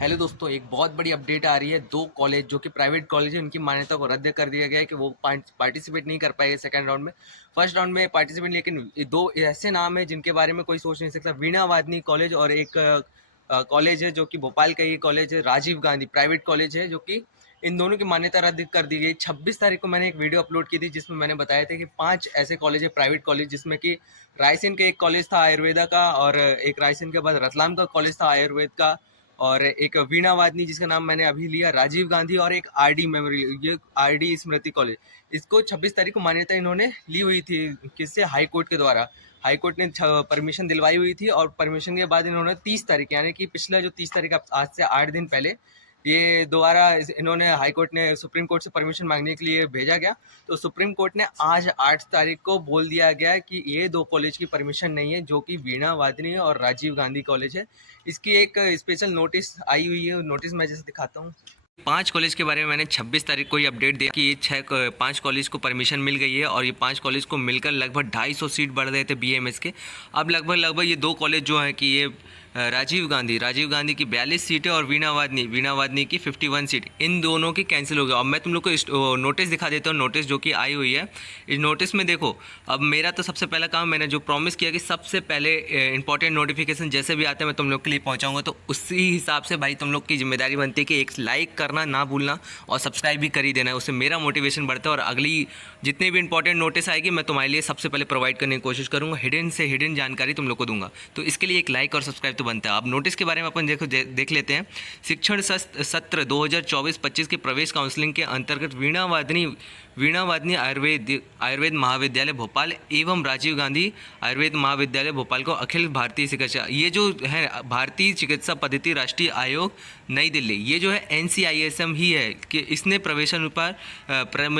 Hello दोस्तों, एक बहुत बड़ी अपडेट आ रही है। दो कॉलेज जो कि प्राइवेट कॉलेज है, उनकी मान्यता को रद्द कर दिया गया है कि वो पार्टिसिपेट नहीं कर पाएंगे सेकंड राउंड में। फर्स्ट राउंड में पार्टिसिपेट, लेकिन ये दो ऐसे नाम है जिनके बारे में कोई सोच नहीं सकता। वीणा वादनी कॉलेज और एक कॉलेज है जो कि भोपाल का ही कॉलेज है, राजीव गांधी प्राइवेट कॉलेज है, जो कि इन दोनों की मान्यता रद्द कर दी गई। 26 तारीख को मैंने एक वीडियो अपलोड की थी जिसमें मैंने बताया था कि 5 ऐसे कॉलेज है प्राइवेट कॉलेज, जिसमें कि रायसेन का एक कॉलेज था आयुर्वेदा का, और एक रायसेन के बाद रतलाम का कॉलेज था आयुर्वेद का, और एक वीणा वादनी जिसका नाम मैंने अभी लिया राजीव गांधी, और एक आरडी मेमोरियल, ये आरडी स्मृति कॉलेज। इसको 26 तारीख को मान्यता इन्होंने ली हुई थी, किससे? हाई कोर्ट के द्वारा। हाई कोर्ट ने परमिशन दिलवाई हुई थी, और परमिशन के बाद इन्होंने 30 तारीख, यानी कि पिछला जो 30 तारीख, आज से 8 दिन पहले, ये दोबारा इन्होंने हाई कोर्ट ने सुप्रीम कोर्ट से परमिशन मांगने के लिए भेजा गया। तो सुप्रीम कोर्ट ने आज 8 तारीख को बोल दिया गया कि ये दो कॉलेज की परमिशन नहीं है, जो कि वीणा वादनी और राजीव गांधी कॉलेज है। इसकी एक स्पेशल नोटिस आई हुई है, नोटिस मैं जैसे दिखाता हूँ। 5 कॉलेज के बारे में मैंने 26 तारीख को ये अपडेट दिया कि ये 5 कॉलेज को परमिशन मिल गई है, और ये 5 कॉलेज को मिलकर लगभग 250 सीट बढ़ रहे थे बीएमएस के। अब लगभग ये दो कॉलेज जो हैं कि ये राजीव गांधी की 42 सीटें और वीणा वादनी की 51 सीट, इन दोनों की कैंसिल हो गई। अब मैं तुम लोग को नोटिस दिखा देता हूँ, नोटिस जो कि आई हुई है। इस नोटिस में देखो, अब मेरा तो सबसे पहला काम, मैंने जो प्रॉमिस किया कि सबसे पहले इंपॉर्टेंट नोटिफिकेशन जैसे भी आते हैं मैं तुम लोग के लिए पहुँचाऊँगा, तो उसी हिसाब से भाई तुम लोग की जिम्मेदारी बनती है कि एक लाइक करना ना भूलना और सब्सक्राइब भी कर ही देना है। उससे मेरा मोटिवेशन बढ़ता है, और अगली जितनी भी इंपॉर्टेंट नोटिस आएगी मैं तुम्हारे लिए सबसे पहले प्रोवाइड करने की कोशिश करूँगा। हिडन से हिडन जानकारी तुम लोग को दूंगा, तो इसके लिए एक लाइक और सब्सक्राइब तो बनता है। अब नोटिस के बारे में अपन देख लेते हैं। शिक्षण सत्र 2024-25 के प्रवेश काउंसलिंग के अंतर्गत वीणा वादनी आयुर्वेद महाविद्यालय भोपाल एवं राजीव गांधी आयुर्वेद महाविद्यालय भोपाल को अखिल भारतीय चिकित्सा, ये जो है भारतीय चिकित्सा पद्धति राष्ट्रीय आयोग नई दिल्ली, ये जो है NCISM ही है कि इसने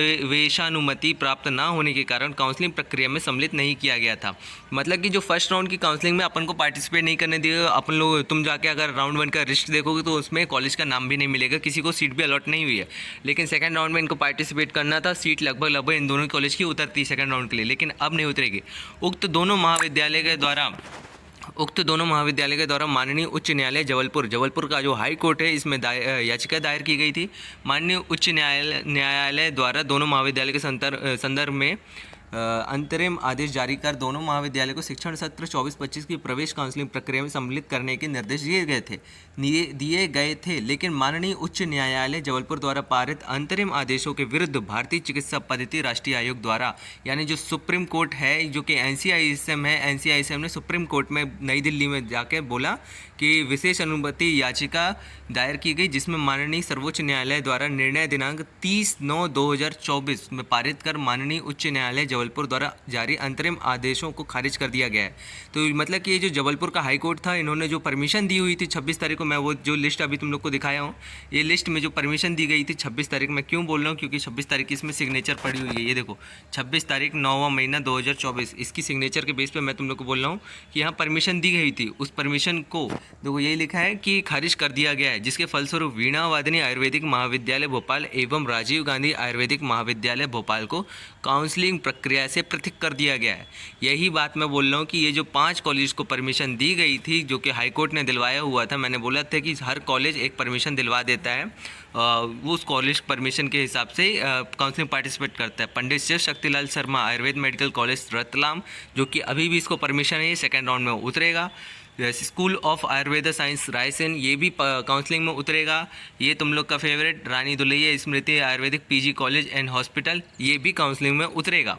प्रवेशानुमति प्राप्त ना होने के कारण काउंसलिंग प्रक्रिया में सम्मिलित नहीं किया गया था। मतलब कि जो फर्स्ट राउंड की काउंसलिंग में अपन को पार्टिसिपेट नहीं करने दिया अपन लोग, तुम जाके अगर राउंड 1 का लिस्ट देखोगे तो उसमें कॉलेज का नाम भी नहीं मिलेगा, किसी को सीट भी अलॉट नहीं हुई है। लेकिन सेकंड राउंड में इनको पार्टिसिपेट करना था, सीट लगभग इन दोनों कॉलेज की उतरती सेकंड राउंड के लिए, लेकिन अब नहीं उतरेगी। उक्त दोनों महाविद्यालय के द्वारा माननीय उच्च न्यायालय जबलपुर का जो हाई कोर्ट है, इसमें याचिका दायर की गई थी। माननीय उच्च न्यायालय द्वारा दोनों महाविद्यालय के संदर्भ में अंतरिम आदेश जारी कर दोनों महाविद्यालय को शिक्षण सत्र 24-25 की प्रवेश काउंसलिंग प्रक्रिया में सम्मिलित करने के निर्देश दिए गए थे। लेकिन माननीय उच्च न्यायालय जबलपुर द्वारा पारित अंतरिम आदेशों के विरुद्ध भारतीय चिकित्सा पद्धति राष्ट्रीय आयोग द्वारा, यानी जो सुप्रीम कोर्ट है, जो कि NCISM है, NCISM ने सुप्रीम कोर्ट में नई दिल्ली में जाके बोला कि विशेष अनुमति याचिका दायर की गई, जिसमें माननीय सर्वोच्च न्यायालय द्वारा निर्णय दिनांक 30/9/2024 में पारित कर माननीय उच्च न्यायालय जबलपुर द्वारा जारी अंतरिम आदेशों को खारिज कर दिया गया है। तो मतलब कि ये जो जबलपुर का हाई कोर्ट था, इन्होंने जो परमिशन दी हुई थी 26 तारीख को, मैं वो जो लिस्ट अभी तुम लोग को दिखाया हूँ, ये लिस्ट में जो परमिशन दी गई थी 26 तारीख, मैं क्यों बोल रहा हूँ, क्योंकि 26 तारीख की इसमें सिग्नेचर पड़ी हुई है। ये देखो 26 तारीख 9वां महीना 2024, इसकी सिग्नेचर के बेस पर मैं तुम लोग को बोल रहा हूँ कि यहाँ परमिशन दी गई थी। उस परमिशन को देखो, यही लिखा है कि खारिज कर दिया गया है, जिसके फलस्वरूप वीणा वादनी आयुर्वेदिक महाविद्यालय भोपाल एवं राजीव गांधी आयुर्वेदिक महाविद्यालय भोपाल को काउंसलिंग प्रक्रिया से पृथक कर दिया गया है। यही बात मैं बोल रहा हूँ कि ये जो 5 कॉलेज को परमिशन दी गई थी, जो कि हाईकोर्ट ने दिलवाया हुआ था, मैंने बोला था कि हर कॉलेज एक परमिशन दिलवा देता है, वो उस कॉलेज परमिशन के हिसाब से काउंसलिंग पार्टिसिपेट करता है। पंडित शिव शक्तिलाल शर्मा आयुर्वेद मेडिकल कॉलेज रतलाम, जो कि अभी भी इसको परमिशन है, ये सेकेंड राउंड में उतरेगा। School of Ayurveda science Raisen, ये भी काउंसलिंग में उतरेगा। ये तुम लोग का favourite Rani Dulaiya Smriti Ayurvedic PG college and hospital, ये भी काउंसलिंग में उतरेगा,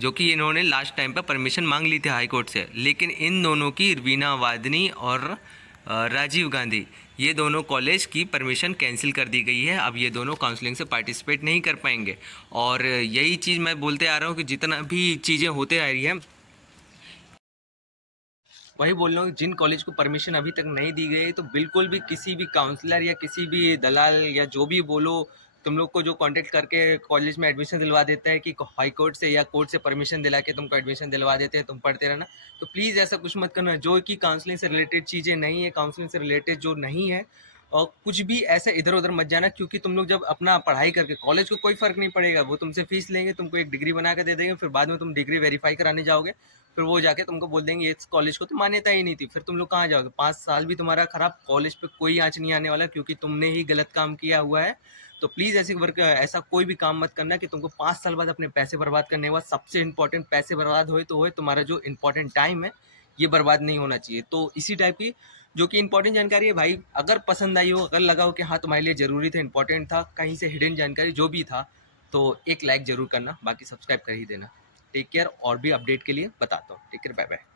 जो कि इन्होंने लास्ट टाइम पर परमिशन मांग ली थी हाई कोर्ट से। लेकिन इन दोनों की, वीणा वादनी और राजीव गांधी, ये दोनों कॉलेज की परमिशन कैंसिल कर दी गई है। अब ये दोनों काउंसलिंग से पार्टिसिपेट नहीं कर पाएंगे। और यही चीज़ मैं बोलते आ रहा हूँ कि जितना भी चीज़ें होते आ रही हैं, वही बोल रहा हूँ, जिन कॉलेज को परमिशन अभी तक नहीं दी गई, तो बिल्कुल भी किसी भी काउंसलर या किसी भी दलाल या जो भी बोलो, तुम लोग को जो कांटेक्ट करके कॉलेज में एडमिशन दिलवा देता है कि हाई कोर्ट से या कोर्ट से परमिशन दिला के तुमको एडमिशन दिलवा देते हैं, तुम पढ़ते रहना, तो प्लीज़ ऐसा कुछ मत करना। जो कि काउंसलिंग से रिलेटेड चीज़ें नहीं है, काउंसलिंग से रिलेटेड जो नहीं है, और कुछ भी ऐसे इधर उधर मत जाना, क्योंकि तुम लोग जब अपना पढ़ाई करके, कॉलेज को कोई फ़र्क नहीं पड़ेगा, वो तुमसे फीस लेंगे, तुमको एक डिग्री बना के दे देंगे, फिर बाद में तुम डिग्री वेरीफाई कराने जाओगे, फिर वो जाके तुमको बोल देंगे इस कॉलेज को तो मान्यता ही नहीं थी, फिर तुम लोग कहाँ जाओगे? 5 साल भी तुम्हारा खराब, कॉलेज पे कोई आँच नहीं आने वाला क्योंकि तुमने ही गलत काम किया हुआ है। तो प्लीज़ ऐसा कोई भी काम मत करना कि तुमको 5 साल बाद अपने पैसे बर्बाद करने के बाद, सबसे इंपॉर्टेंट पैसे बर्बाद होए तो होए, तुम्हारा जो इंपॉर्टेंट टाइम है ये बर्बाद नहीं होना चाहिए। तो इसी टाइप की जो कि इंपॉर्टेंट जानकारी है भाई, अगर पसंद आई हो, अगर लगा हो कि हाँ तुम्हारे लिए ज़रूरी था, इंपॉर्टेंट था, कहीं से हिडन जानकारी जो भी था, तो एक लाइक ज़रूर करना, बाकी सब्सक्राइब कर ही देना। टेक केयर, और भी अपडेट के लिए बताता हूँ। Take care, bye bye.